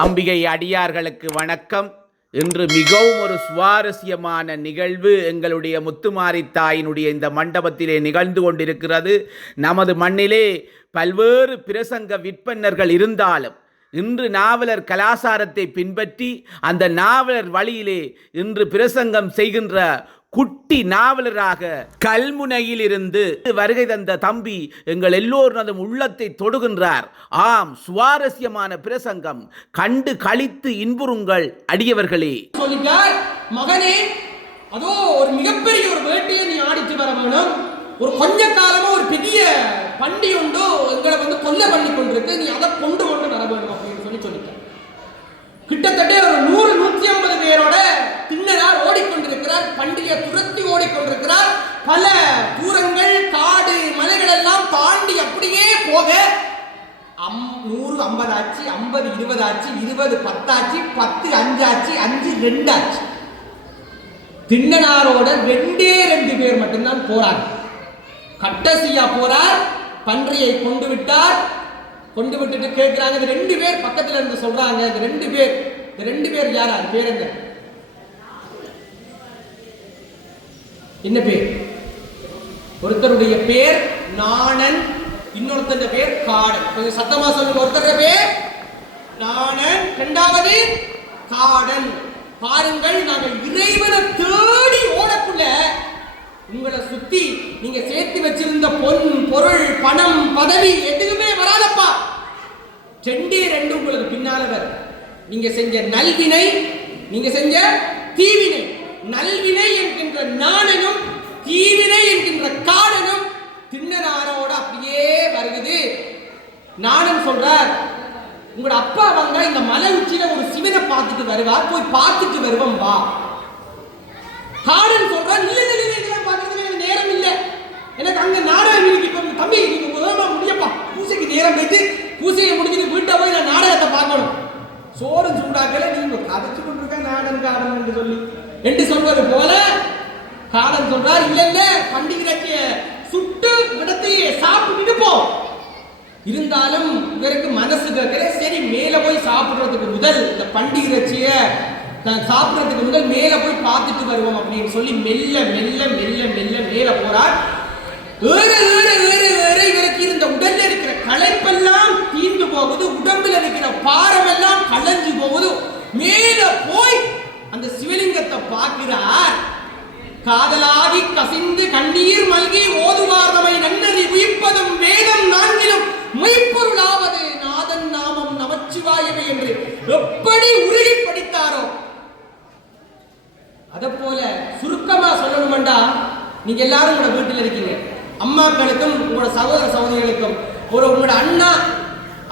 அம்பிகை அடியார்களுக்கு வணக்கம். இன்று மிகவும் ஒரு சுவாரஸ்யமான நிகழ்வு எங்களுடைய முத்துமாரி தாயினுடைய இந்த மண்டபத்திலே நிகழ்ந்து கொண்டிருக்கிறது. நமது மண்ணிலே பல்வேறு பிரசங்க விற்பன்னர்கள் இருந்தாலும் இன்று நாவலர் கலாசாரத்தை பின்பற்றி அந்த நாவலர் வழியிலே இன்று பிரசங்கம் செய்கின்ற குட்டி நாவலராக கல்முனையில் இருந்து வருகை தந்த தம்பி எங்கள் எல்லோரும் உள்ளத்தை தொடுகின்றார். ஆம், சுவாரஸ்யமான பிரசங்கம் கண்டு கழித்து இன்புறுங்கள் அடியவர்களே. சொல்லிட்டார், மகனே, அதோ ஒரு மிகப்பெரிய ஒரு வேட்டையை நீ ஆடிச்சு வர வேணும். ஒரு கொஞ்ச காலமா ஒரு பெரிய பண்டி உண்டு எங்களை கொல்ல பண்ணி கொண்டிருக்கு, நீ அதை கொண்டு வர வேணும் அப்படின்னு சொல்லிட்டார். கிட்டத்தட்ட ஒரு 100-150 பேரோட திண்ணனார் ஓடிக்கொண்டிருக்கிறார். பண்டிகை துரத்தி ஓடிக்கொண்டிருக்கிறார். பல தூரங்கள், காடு, மலைகள் எல்லாம் தாண்டி அப்படியே போக 100 50 ஆச்சு, 50 20 ஆச்சு, 20 10 ஆச்சு, 10 5 ஆச்சு, 5 2 ஆச்சு. திண்ணனாரோட 2 பேர் மட்டும்தான் போறாங்க. கட்டசியா போறார், பன்றியை கொண்டு விட்டார். கொண்டு விட்டுட்டு கேட்கிறாங்க, இந்த 2 பேர் பக்கத்துல இருந்து சொல்றாங்க, இந்த 2 பேர் யாரா? பேர் என்ன பேர்? ஒருத்தருடைய பேர் நாணன், இன்னொருத்தருடைய பேர் காடன். கொஞ்சம் சத்தமா சொல்லுங்க. ஒருத்தருடைய பேர் நாணன், இரண்டாவது காடன். பாருங்கள், நாங்கள் இறைவனை தேடி ஓடக்குள்ள உங்களை சுத்தி நீங்க சேர்த்து வச்சிருந்த பொன் பொருள் பணம் பதவி எதுவுமே வராதப்பா. 2 உங்களுக்கு பின்னால வரும். நீங்க செஞ்ச நல்வினை, நீங்க செஞ்ச தீவினை. நல்வினை என்கின்ற நாணனும் தீவினை என்கின்ற காடனும் திண்ணனாரோட அப்படியே வருகிறது. நாணன் சொல்றார், உங்களோட அப்பா வந்தா இந்த மலை உச்சியில ஒரு சிவனை பார்த்துட்டு வருவார், போய் பார்த்துட்டு வருவோம் வா. காடன் சொல்றார், இதெல்லாம் பார்க்கறதுக்கு நேரம் இல்லை, எனக்கு அங்க நாடகம் இருக்கு. தம்பி, நீங்க முதல்ல முடியப்பா, பூசைக்கு நேரம் போயிட்டு பூசையை முடிச்சுட்டு வீட்டை போய் நான் நாடகத்தை பார்க்கணும். சோறு சூடாக்கல, நீங்க கதைச்சு கொண்டிருக்க நாடன் காடன் என்று சொல்வது போல காடன் சொல்றார், இல்ல பண்டிகை சுட்டு இடத்தையே சாப்பிட்டு போம். இருந்தாலும் இவருக்கு மனசு கேட்கிற, சரி மேல போய் சாப்பிடுறதுக்கு முதல் இந்த பண்டிகை சாப்பிடுறதுக்கு முதல் மேல போய் பார்த்துட்டு வருவோம் அப்படின்னு சொல்லி மெல்ல மெல்ல மெல்ல மெல்ல மேல போறார். இவருக்கு இருந்த உடல்ல இருக்கிற களைப்பெல்லாம் தீர்ந்து போகுது, உடம்புல இருக்கிற பாரம் எல்லாம் கலஞ்சு போகுது. மேல போய் அந்த சிவலிங்கத்தை பார்க்கிறார். காதலாகி கசிந்து கண்ணீர் மல்கி ஓதுவார்தமை நன்னறி உயிர்ப்பதும் வேதம் 4 மெய்ப்பொருளாவது நாதன் நாமம் நமச்சிவாயவே என்று எப்படி உருகி படித்தாரோ அத போல சுருக்கமா சொல்லணும்டா, நீங்க எல்லாரும் உங்களோட வீட்டில் இருக்கீங்க. அம்மாக்களுக்கும் உங்களோட சகோதர சகோதரிகளுக்கும் உங்களோட அண்ணா,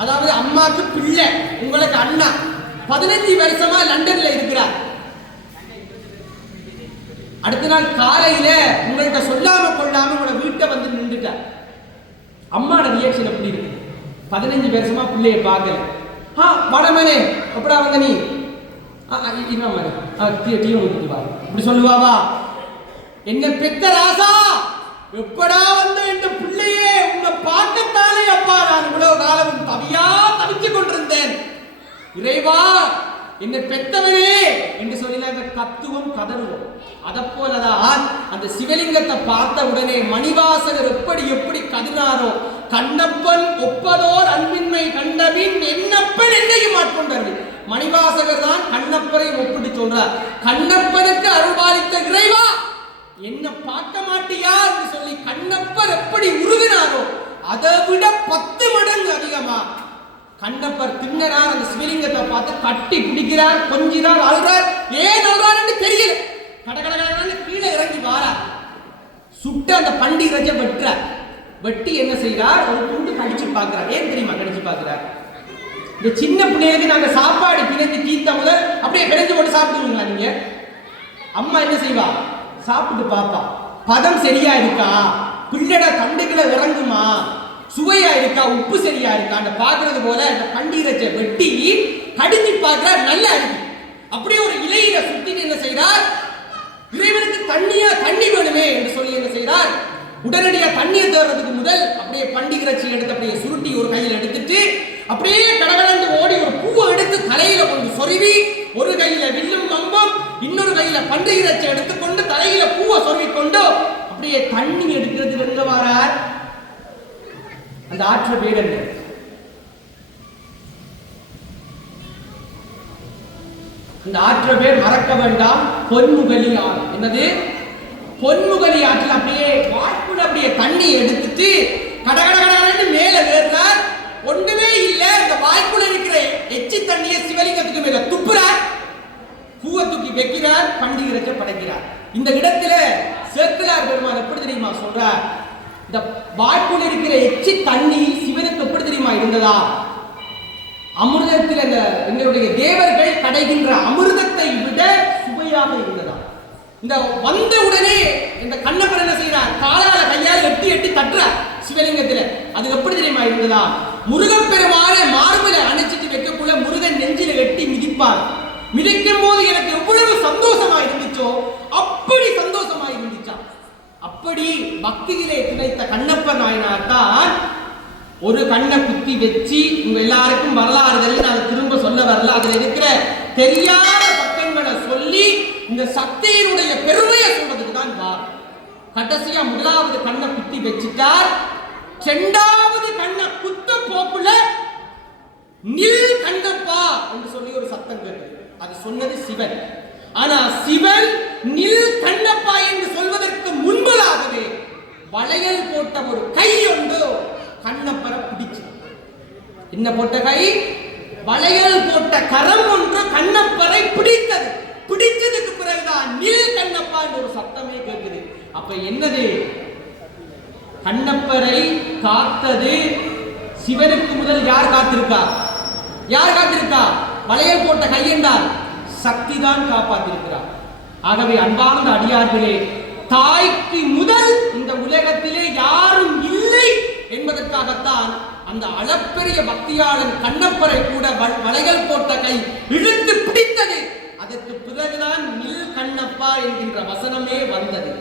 அதாவது அம்மாக்கு பிள்ளை, உங்களுக்கு அண்ணா 15 வருஷமா லண்டன்ல இருக்கிறார். அடுத்த நாள் காலையில உங்கள்கிட்ட சொல்லாம கொள்ளாம உங்களோட வீட்டை வந்து நின்றுட்டார். அம்மாவோட ரியாக்ஷன் எப்படி இருக்கு? 15 வருஷமா பிள்ளைய பார்க்கல. மடமனே எப்படா வந்த நீ? இப்படி சொல்லுவாவா? என்ன பெத்த ராசா, எப்படா வந்த இந்த பிள்ளையே உன்னை பார்க்கத்தானே அப்பா நான் இவ்வளவு காலம் தவிச்சு கொண்டிருந்தேன். இறைவா, என்னை பெத்தவனே என்று சொல்லி நாங்கள் கத்துவோம், கதறுவோம். அத போலதான் அந்த சிவலிங்கத்தை பார்த்த உடனே மணிவாசகர் எப்படி கதினாரோ, கண்ணப்பன் ஒப்பதோர் அன்பின்மை கண்டபின் என்னப்பன் என்னையும் ஆட்கொண்டார்கள். மணிவாசகர் தான் கண்ணப்பரை ஒப்பிட்டு சொல்றார். கண்ணப்பனுக்கு அருள்பாலித்த இறைவா, என்ன பார்க்க மாட்டியா என்று சொல்லி கண்ணப்பர் எப்படி உருகினாரோ அதை விட 10 மடங்கு அதிகமா கண்ணப்பர் திண்ணனார் அந்த சிவலிங்கத்தை பார்த்து கட்டி பிடிக்கிறார், கொஞ்சினார், அழுறார். ஏன் அழுறார் என்று தெரியல. கடகடகடன்னு கீழே இறங்கி வாரார். சுட்ட அந்த பண்டிகை வெட்டி என்ன செய்கிறார்? ஒரு துண்டு கடிச்சு பார்க்கிறார். ஏன் தெரியுமா கடிச்சு பார்க்கிறார்? இந்த சின்ன பிள்ளைகளுக்கு நாங்க சாப்பாடு பிணைந்து தீத்த முதல் அப்படியே பிணைஞ்சு போட்டு சாப்பிடுவீங்களா நீங்க? அம்மா என்ன செய்வா? சாப்பிட்டு பாப்பா, பதம் சரியா இருக்கா, பிள்ளட கண்டுகளை இறங்குமா, சுவையா இருக்கா, உப்பு சரியா இருக்கா பாக்குறது போல இந்த பண்டிகை வெட்டி கடிச்சு பார்க்கிறார். நல்லா இருக்கு. அப்படியே ஒரு இலையில சுத்திட்டு என்ன செய்கிறார்? இறைவனுக்கு தண்ணி வேணுமே என்று சொல்லி என்ன செய்கிறார்? உடனடியாக தண்ணியை தேடுறதுக்கு முதல் அப்படியே பண்டிகை எடுத்து அப்படியே சுருட்டி ஒரு கையில் எடுத்துட்டு அப்படியே கடகடந்து ஓடி ஒரு பூவை எடுத்து தலையில பன்றி இறைச்சி எடுத்துக்கொண்டு தலையில பூவை சொருவிக்கொண்டு அப்படியே தண்ணி எடுக்கிறது எங்க வாரார் அந்த ஆற்ற பேர் என்ன? அந்த ஆற்ற பேர் மறக்க வேண்டாம், பொன்முகலி ஆறு. என்னது? பொன்முகலி ஆற்றில் அப்படியே வாய்ப்புல அப்படியே தண்ணி எடுத்துட்டு கடகடகடன்னு மேல ஏறார். ஒன்றுமே இல்லை, இந்த வாய்ப்புல இருக்கிற எச்சி தண்ணியை சிவலிங்கத்துக்கு மேல துப்புறார், பூவை தூக்கி வைக்கிறார், பண்டிகை இறைச்ச படைக்கிறார். இந்த இடத்துல சேக்கிழார் பெருமான் எப்படி தெரியுமா சொல்றார்? இந்த வாய்ப்புல இருக்கிற எச்சி தண்ணி சிவனுக்கு எப்படி தெரியுமா இருந்ததா? அமிர்தத்தில் அந்த எங்களுடைய தேவர்கள் கடைகின்ற அமிர்தத்தை விட சுவையாக இருந்ததா. இந்த வந்த உடனே இந்த கண்ணப்பர் என்ன செய்யறார்? காலால கையால் எட்டி எட்டி தட்டுறார் சிவலிங்கத்துல. அது எப்படி தெரியுமா இருந்ததா? முருகப்பெருமான மார்புல அணைச்சிட்டு வைக்கக்குள்ள முருகன் நெஞ்சில எட்டி மிதிப்பார். மிதிக்கும் போது எனக்கு எவ்வளவு சந்தோஷமா இருந்துச்சோ அப்படி சந்தோஷமா இருந்துச்சா. அப்படி பக்தியிலே திளைத்த கண்ணப்ப நாயனார் தான் ஒரு கண்ணை குத்தி வச்சு, உங்க எல்லாருக்கும் வரலாறு தெரியும், நான் திரும்ப சொல்ல வரல, அதுல இருக்கிற தெரியாத பக்கங்களை சொல்லி இந்த சக்தியினுடைய பெருமையை சொல்றதுக்கு தான் வா. கடைசியா முதலாவது கண்ணை குத்தி வச்சுட்டார். இரண்டாவது கண்ணை குத்த போக்குல நில் கண்ணப்பா என்று சொல்லி ஒரு சத்தம் கேட்டது. அது சொன்னது சிவன். ஆனா சிவன் நில் கண்ணப்பா என்று சொல்வதற்கு முன்பதாகவே வளையல் போட்ட ஒரு கை ஒன்று கண்ணப்பரை பிடிச்சு. என்ன போட்ட கை? வளையல் போட்ட கரம் ஒன்று கண்ணப்பரை பிடித்தது. பிடிச்சதுக்கு பிறகுதான் நில் கண்ணப்பா என்ற ஒரு சத்தமே கேட்குது. அப்ப என்னது? கண்ணப்பரை காத்தது சிவனுக்கு முதல் யார் காத்திருக்கா? யார் காத்திருக்கா? வளையல் போட்ட கை என்றால் சக்தி தான் காப்பாற்றிருக்கிறார். ஆகவே அன்பார்ந்த அடியார்களே, தாய்க்கு முதல் இந்த உலகத்திலே யாரும் இல்லை என்பதற்காகத்தான் அந்த அளப்பெரிய பக்தியாளன் கண்ணப்பரை கூட வளையல் போட்ட கை இழுத்து பிடித்தது. அதற்கு பிறகுதான் நில் கண்ணப்பா என்கின்ற வசனமே வந்தது.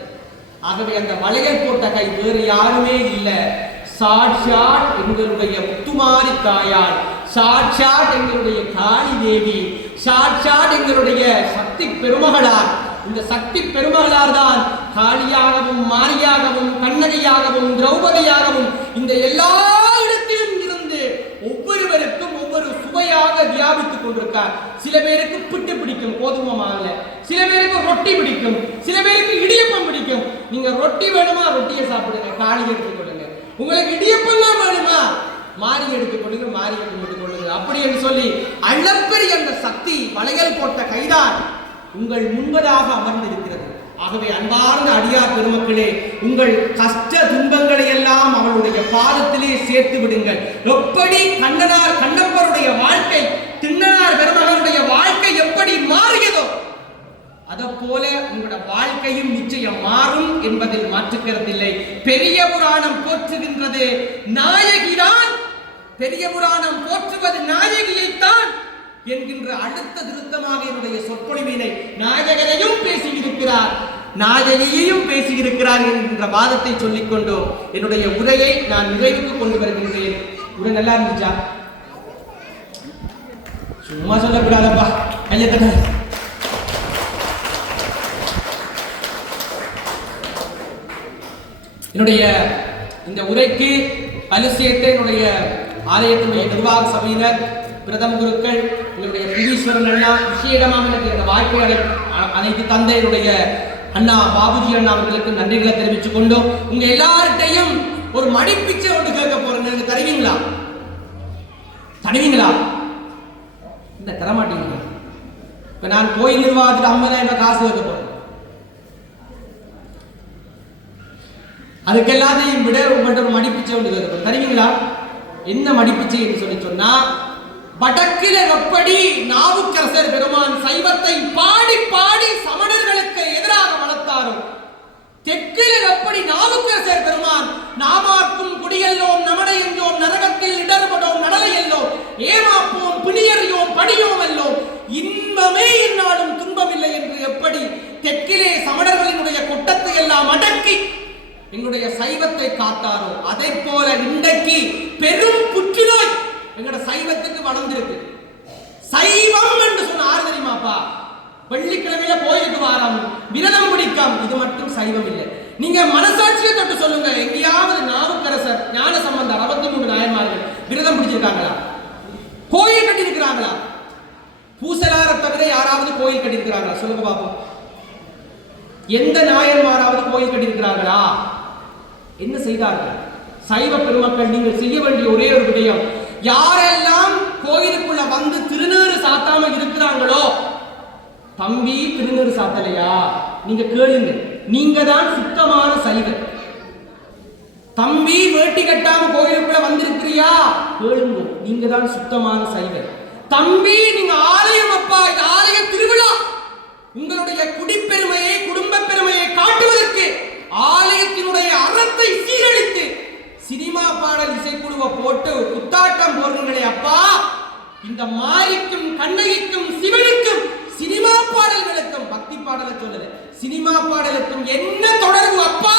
ஆகவே அந்த வளையல் போட்ட கை வேறு யாருமே இல்லை, சாட்சாத் எங்களுடைய முத்துமாரி தாயார், சாட்சாத் எங்களுடைய காளி தேவி, சாட்சாத் எங்களுடைய சக்தி பெருமகளார். இந்த சக்தி பெருமகளார் தான் காளியாகவும் மாரியாகவும் கண்ணகியாகவும் திரௌபதியாகவும் இந்த எல்லா இடத்திலும் இருந்து ஒவ்வொருவருக்கும் ஒவ்வொரு சுவையாக வியாபித்துக் கொண்டிருக்கார். சில பேருக்கு பிட்டு பிடிக்கும், கோதுமை மாவுல. சில பேருக்கு ரொட்டி பிடிக்கும், சில பேருக்கு இடியப்பம் பிடிக்கும். நீங்க ரொட்டி வேணுமா, ரொட்டியை சாப்பிடுங்க, காளி எடுத்துக்கொள்ளுங்க. உங்களுக்கு இடியப்பம் தான் வேணுமா, மாறி எடுத்துக்கொள்ளுங்க, மாறி எடுத்துக்கொள்ளுங்க. அப்படி என்று சொல்லி அளப்பெரிய அந்த சக்தி வளையல் போட்ட கைதான் உங்கள் முன்பதாக அமர்ந்திருக்கிறது. ஆகவே அன்பார்ந்த அடியார் பெருமக்களே, உங்கள் கஷ்ட துன்பங்களை எல்லாம் அவளுடைய பாதத்திலே சேர்த்து விடுங்கள். எப்படி கண்ணப்பருடைய வாழ்க்கை, திண்ணனார் பெருமகனுடைய வாழ்க்கை எப்படி மாறியதோ அதை போல உங்களோட வாழ்க்கையும் நிச்சயம் மாறும் என்பதில் மாற்றுக்கிறதில்லை. பெரிய புராணம் போற்றுகின்றது நாயகிதான், பெரிய புராணம் போற்றுவது நாயகியைத்தான் என்கின்ற அடுத்த திருத்தமாக என்னுடைய சொற்பொழிவினை நாயகனையும் பேசியிருக்கிறார், நாயகியையும் பேசியிருக்கிறார் என்கின்ற வாதத்தை சொல்லிக்கொண்டு என்னுடைய உரையை நான் நிறைவுக்கு கொண்டு வருகின்றேன். உரை நல்லா இருந்துச்சா? சும்மா சொல்லக்கூடாதப்பா, கையத்தட்ட. என்னுடைய இந்த உரைக்கு பலிசேர்த்த என்னுடைய ஆலயத்தினுடைய நிர்வாக சபையினர், பிரதம குருக்கள், எங்களுடைய புதீஸ்வரன் அண்ணா, விஷயமாக எனக்கு இந்த வாய்ப்பை அனைத்து தந்தை என்னுடைய அண்ணா பாபுஜி அண்ணா அவர்களுக்கு நன்றிகளை தெரிவித்துக் கொண்டு உங்க எல்லார்ட்டையும் ஒரு மடிப்பிச்சை ஒன்று கேட்க போறேன். தருவீங்களா? தருவீங்களா? இந்த தரமாட்டீங்களா? இப்ப நான் கோயில் நிர்வாகத்துக்கு 50,000 காசு கேட்க போறேன். அதுக்கு எல்லாத்தையும் விட உங்கள்கிட்ட ஒரு மடிப்பிச்சை ஒன்று கேட்க போறேன். தருவீங்களா? என்ன மடிப்பிச்சை என்று சொல்லி சொன்னா, வடக்கில எப்படி நாவுக்கரசர் பெருமான் சைவத்தை பாடி பாடி சமணர்களுக்கு எதிராக வளர்த்தாரோ, தெற்கில எப்படி நாவுக்கரசர் பெருமான் நாமாக்கும் குடியல்லோம் நமடையென்றோம் நரகத்தில் இடர்படோம் நடலை எல்லோம் ஏமாப்போம் பிணியறியோம் படியோம் எல்லோம் இன்பமே என்னாலும் துன்பமில்லை என்று எப்படி தெற்கிலே சமணர்களினுடைய கொட்டத்தை எல்லாம் அடக்கி எங்களுடைய சைவத்தை காத்தாரோ, அதை போல இன்றைக்கு பெரும் புற்றுநோய் எங்களோட சைவத்துக்கு வளர்ந்திருக்கு. சைவம் என்று சொன்ன ஆறு தெரியுமாப்பா? வெள்ளிக்கிழமையில கோயிலுக்கு வார வாரம் விரதம் பிடிக்கம். இது மட்டும் சைவம் இல்லை. நீங்க மனசாட்சியை தொட்டு சொல்லுங்க, எங்கேயாவது நாவுக்கரசர், ஞானசம்பந்தர் 63 நாயன்மார்கள் விரதம் பிடிச்சிருக்காங்களா? கோயில் கட்டி இருக்கிறாங்களா? பூசலார தவிர யாராவது கோயில் கட்டி இருக்கிறாங்களா? சொல்லுங்க பாப்போம். எந்த நாயன்மாராவது கோயில் கட்டி இருக்கிறார்களா? என்ன செய்தார்கள்? சைவ பெருமக்கள், நீங்கள் செய்ய வேண்டிய ஒரே ஒரு விடயம், யாரெல்லாம் கோயிலுக்குள்ள வந்து திருநீறு சாத்தாம இருக்கிறாங்களோ, தம்பி திருநீறு சாத்தலையா? நீங்க கேளுங்க, நீங்க தான் சுத்தமான சைவர். தம்பி வேட்டி கட்டாம கோயிலுக்குள்ள வந்திருக்கிறியா? கேளுங்க, நீங்க தான் சுத்தமான சைவர். தம்பி நீங்க ஆலயம் அப்பா, இது ஆலய திருவிழா. உங்களுடைய குடிப்பெருமையை, குடும்ப பெருமையை காட்டுவதற்கு ஆலயத்தினுடைய அறத்தை சீரழித்து சினிமா பாடல் இசைக்குழுவை போட்டு குத்தாட்டம் போடுறீங்களே அப்பா, இந்த மாரிக்கும் கண்ணகிக்கும் சிவனுக்கும் சினிமா பாடல்களுக்கும், பக்தி பாடலை சொல்லல, சினிமா பாடலுக்கும் என்ன தொடர்பு அப்பா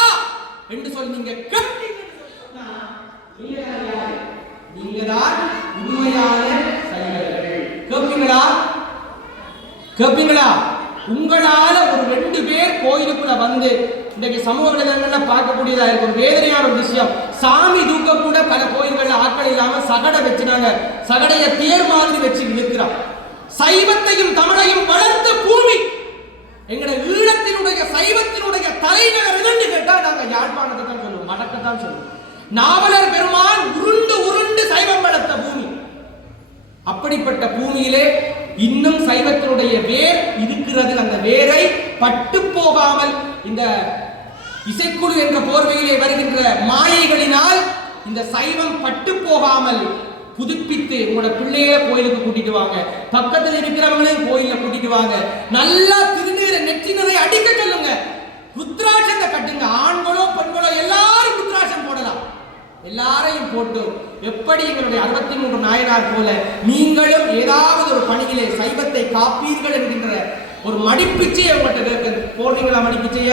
என்று சொல்லி நீங்க நீங்கதான் உண்மையான சைவர்கள். கேட்பீங்களா? கேட்பீங்களா? உங்களால ஒரு 2 பேர் கோயிலுக்குள்ள வந்து இன்றைக்கு சமூக வலைதளங்கள்ல பார்க்கக்கூடியதா இருக்கும் ஒரு வேதனையான ஒரு விஷயம். சாமி தூக்க கூட பல கோயில்கள்ல ஆட்கள் இல்லாம சகடை வச்சுனாங்க, சகடைய தேர் மாதிரி வச்சு இழுக்கிறான். சைவத்தையும் தமிழையும் வளர்த்த பூமி எங்கட ஈழத்தினுடைய சைவத்தினுடைய தலைநகர் எதுன்னு கேட்டா நாங்க யாழ்ப்பாணத்தை தான் சொல்லுவோம், மடக்கத்தான் சொல்லுவோம். நாவலர் பெருமான் உருண்டு உருண்டு சைவம் வளர்த்த பூமி. அப்படிப்பட்ட பூமியிலே இன்னும் சைவத்தினுடைய வேர் இருக்கிறது. அந்த வேரை பட்டு போகாமல் இந்த இசைக்குழு என்ற போர்வையிலே வருகின்ற மாயைகளினால் இந்த சைவம் பட்டு போகாமல் புதுப்பித்து உங்களோட பிள்ளைய கோயிலுக்கு கூட்டிட்டு வாங்க, பக்கத்தில் இருக்கிறவங்களையும் கோயில கூட்டிட்டு வாங்க, நல்லா திருநீரை நெற்றினரை அடிக்க சொல்லுங்க, ருத்ராட்சத்தை கட்டுங்க. ஆண்களோ பெண்களோ எல்லாரும் ருத்ராட்சம் போடலாம். எல்லாரையும் போட்டு எப்படி எங்களுடைய 63 நாயனார் போல நீங்களும் ஏதாவது ஒரு பணியிலே சைவத்தை காப்பீர்கள் என்கின்ற ஒரு மடிப்பிச்சையை உங்கள்கிட்ட கேட்க போடுறீங்களா? மடிப்பிச்சைய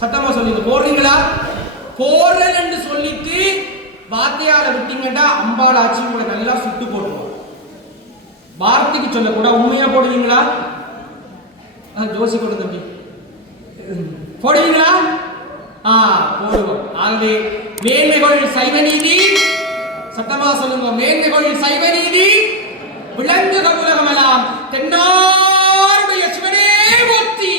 சத்தமா சொல்லுங்க, போடுறீங்களா? போடுறேன் என்று சொல்லிட்டு வார்த்தையால விட்டீங்கன்னா அம்பாள் ஆட்சி உங்களை நல்லா சுட்டு போட்டுருவோம். வார்த்தைக்கு சொல்ல கூட உண்மையா போடுவீங்களா? ஜோசி கொடு தம்பி, போடுவீங்களா? போடுவோம். ஆகவே மேன்மைகள் சைவ நீதி, சத்தமா சொல்லுங்க, மேன்மைகள் சைவ நீதி விளங்குக உலகமெல்லாம். தென்னாருடைய சிவனே போற்றி,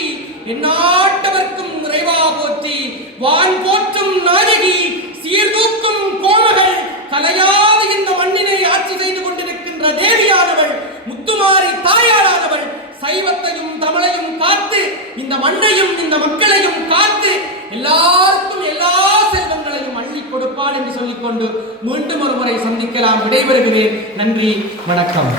எந்நாட்டவர்க்கும் இறைவா போற்றி. வான் போற்றும் நாயகி, சீர்தூக்கும் கோமகள், கலையாது இந்த மண்ணினை ஆட்சி செய்து கொண்டிருக்கின்ற தேவியானவள், முத்துமாரி தாயாரானவள், சைவத்தையும் தமிழையும் காத்து இந்த மண்ணையும் இந்த மக்களையும் காத்து எல்லாருக்கும் எல்லா செல்வங்களையும் அள்ளி கொடுப்பாள் என்று சொல்லிக்கொண்டு மீண்டும் ஒரு முறை சந்திக்கலாம். விடைபெறுகிறேன். நன்றி, வணக்கம்.